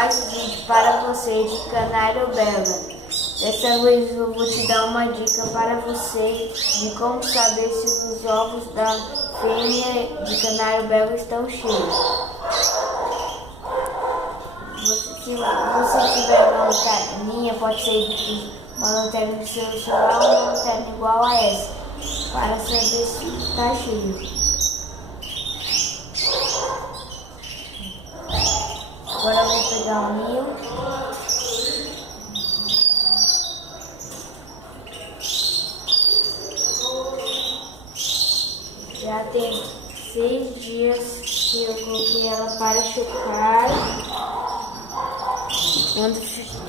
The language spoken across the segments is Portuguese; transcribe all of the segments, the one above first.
mais um vídeo para você de Canário Belga. Dessa vez eu vou te dar uma dica para você de como saber se os ovos da fêmea de Canário Belga estão cheios. Se você tiver uma lanterninha, pode ser uma lanterna de seu celular ou uma lanterna igual a essa, para saber se está cheio. Agora eu vou pegar o mil. Já tem 6 dias que eu coloquei ela para chocar. Quando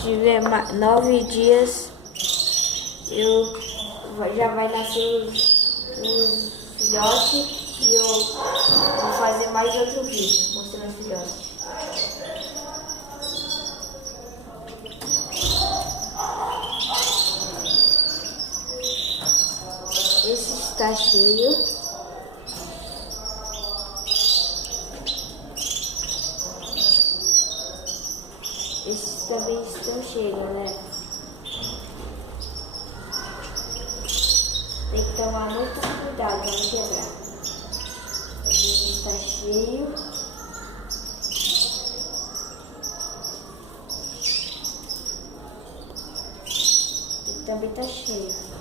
tiver 9 dias, já vai nascer os filhotes e eu vou fazer mais outro vídeo mostrando os filhotes. Esse está cheio. Esses também estão cheios, né? Tem que tomar muito cuidado para não quebrar. Esse está cheio. Esse também está cheio.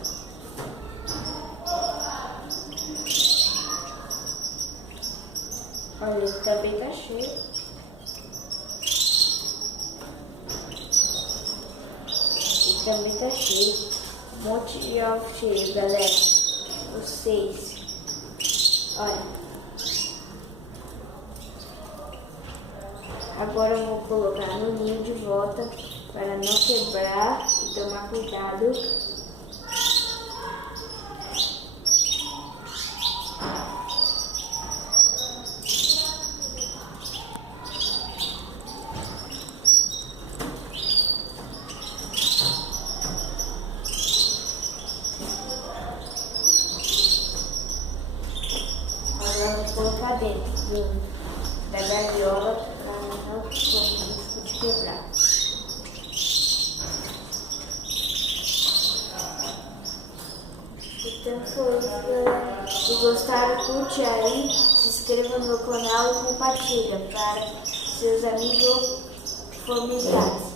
Olha, esse também tá cheio. Esse também tá cheio. Um monte de ovos cheios, galera. Os 6. Olha. Agora eu vou colocar no ninho de volta para não quebrar e tomar cuidado. Agora eu vou colocar dentro da gaiola para não correr risco de quebrar. Então foi isso, galera. Se gostaram, curte aí, se inscreva no meu canal e compartilha para seus amigos familiares.